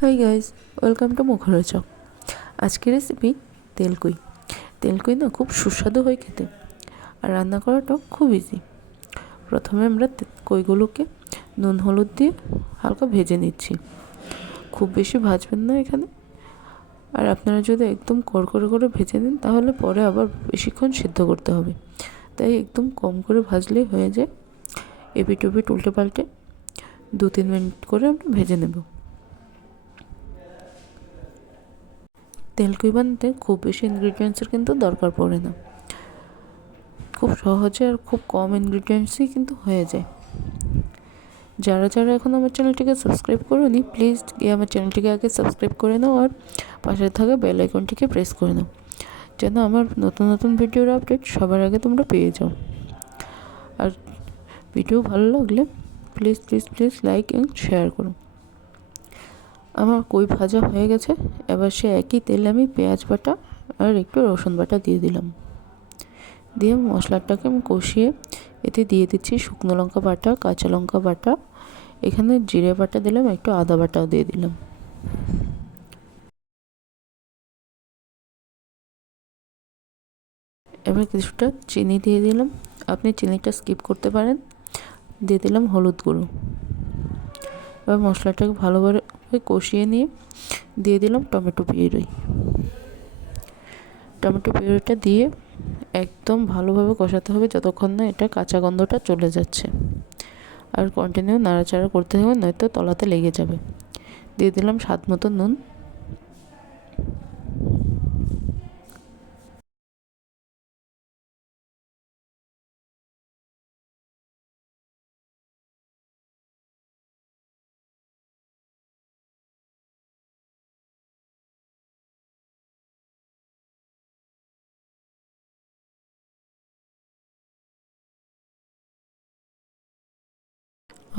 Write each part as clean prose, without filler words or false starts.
Hi guys, welcome to মুখরোচক। আজকের recipe তেলকুই। তেলকুই না খুব সুস্বাদু হয় খেতে, আর রান্না করাটাও খুব ইজি। প্রথমে আমরা কইগুলোকে নুন হলুদ দিয়ে হালকা ভেজে নিচ্ছি। খুব বেশি ভাজবেন না এখানে। আর আপনারা যদি একদম কড়কড়ে করে ভেজে নিন তাহলে পরে আবার বেশিক্ষণ সিদ্ধ করতে হবে, তাই একদম কম করে ভাজলেই হয়ে যায়। এপিট ওপিট উল্টে পাল্টে 2-3 মিনিট করে আমরা ভেজে নেব। তেলকুই বানাতে খুব বেশি ইনগ্রিডিয়েন্টসের কিন্তু দরকার পড়ে না, খুব সহজে আর খুব কম ইনগ্রিডিয়েন্টসই কিন্তু হয়ে যায়। যারা যারা এখন আমার চ্যানেলটিকে সাবস্ক্রাইব করোনি, প্লিজ গিয়ে আমার চ্যানেলটিকে আগে সাবস্ক্রাইব করে নাও আর পাশে থাকা বেল আইকনটিকে প্রেস করে নাও, যেন আমার নতুন নতুন ভিডিওর আপডেট সবার আগে তোমরা পেয়ে যাও। আর ভিডিও ভালো লাগলে please please please like and share করো। আমার কই ভাজা হয়ে গেছে। এবার সে একই তেলে আমি পেঁয়াজ বাটা আর একটু রসুন বাটা দিয়ে দিলাম। দিয়ে মশলাটাকে আমি কষিয়ে এতে দিয়ে দিচ্ছি শুকনো লঙ্কা বাটা, কাঁচা লঙ্কা বাটা, এখানে জিরে বাটা দিলাম, একটু আদা বাটাও দিয়ে দিলাম। এবার কিছুটা চিনি দিয়ে দিলাম, আপনি চিনিটা স্কিপ করতে পারেন। দিয়ে দিলাম হলুদ গুঁড়ো। এবার মশলাটাকে ভালোভাবে কষিয়ে নিয়ে দিয়ে দিলাম টমেটো পিউরি। টমেটো পিউরিটা দিয়ে একদম ভালোভাবে কষাতে হবে যতক্ষণ না এটা কাঁচা গন্ধটা চলে যাচ্ছে, আর কন্টিনিউ নাড়াচাড়া করতে হবে, নয়তো তলাতে লেগে যাবে। দিয়ে দিলাম স্বাদ মতো নুন।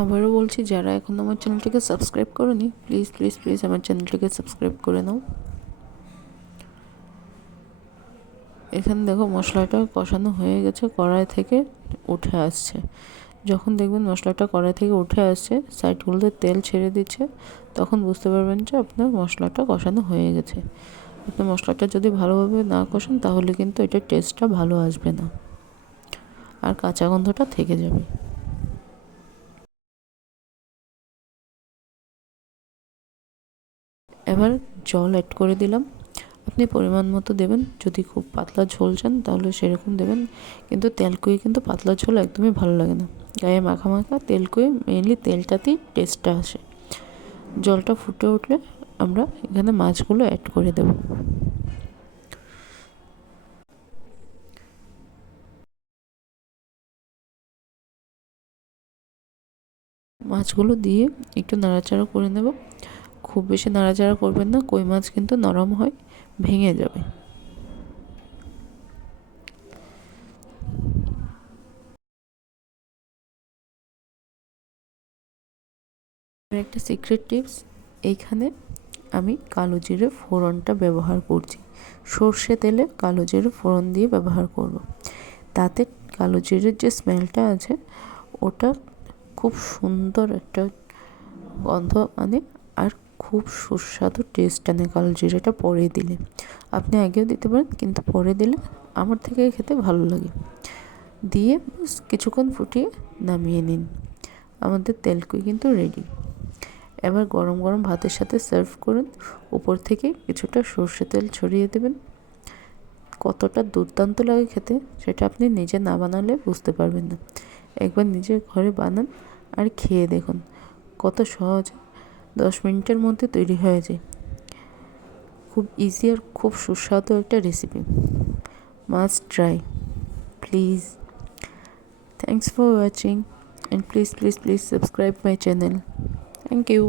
আবারও বলছি, যারা এখন আমার চ্যানেলটিকে সাবস্ক্রাইব করোনি, প্লিজ প্লিজ প্লিজ আমার চ্যানেলটিকে সাবস্ক্রাইব করে নাও। এখানে দেখো মশলাটা কষানো হয়ে গেছে, কড়াই থেকে উঠে আসছে। যখন দেখবেন মশলাটা কড়াই থেকে উঠে আসছে, সাইডগুলোতে তেল ছেড়ে দিচ্ছে, তখন বুঝতে পারবেন যে আপনার মশলাটা কষানো হয়ে গেছে। আপনার মশলাটা যদি ভালোভাবে না কষান তাহলে কিন্তু এটার টেস্টটা ভালো আসবে না, আর কাঁচা গন্ধটা থেকে যাবে। এবার জল অ্যাড করে দিলাম। আপনি পরিমাণ মতো দেবেন, যদি খুব পাতলা ঝোল চান তাহলে সেরকম দেবেন, কিন্তু তেলকুই কিন্তু পাতলা ঝোল একদমই ভালো লাগে না। গায়ে মাখা মাখা তেলকুই, মেনলি তেলটাতেই টেস্টটা আসে। জলটা ফুটে উঠলে আমরা এখানে মাছগুলো অ্যাড করে দেব। মাছগুলো দিয়ে একটু নাড়াচাড়া করে নেব। খুব বেশি নাড়াচাড়া করবেন না, কই মাছ কিন্তু নরম হয়, ভেঙে যাবে। একটা সিক্রেট টিপস, এইখানে আমি কালো জিরে ফোড়নটা ব্যবহার করছি। সর্ষে তেলে কালো জিরে ফোড়ন দিয়ে ব্যবহার করব। তাতে কালো জিরের যে স্মেলটা আছে ওটা খুব সুন্দর একটা গন্ধ আনে, আর খুব সুস্বাদু টেস্ট আনে কালো জিরেটা পরে দিলে। আপনি আগেও দিতে পারেন, কিন্তু পরে দিলে আমার থেকে খেতে ভালো লাগে। দিয়ে কিছুক্ষণ ফুটিয়ে নামিয়ে নিন। আমাদের তেলকুই কিন্তু রেডি। এবার গরম গরম ভাতের সাথে সার্ভ করুন। উপর থেকে কিছুটা সর্ষে তেল ছড়িয়ে দেবেন। কতটা দুর্দান্ত লাগে খেতে সেটা আপনি নিজে না বানালে বুঝতে পারবেন না। একবার নিজের ঘরে বানান আর খেয়ে দেখুন, কত সহজ, 10 মিনিটের মধ্যে তৈরি হয়ে যায়। খুব ইজি আর খুব সুস্বাদু একটা recipe, must try please. Thanks for watching, and please please please subscribe my channel. Thank you.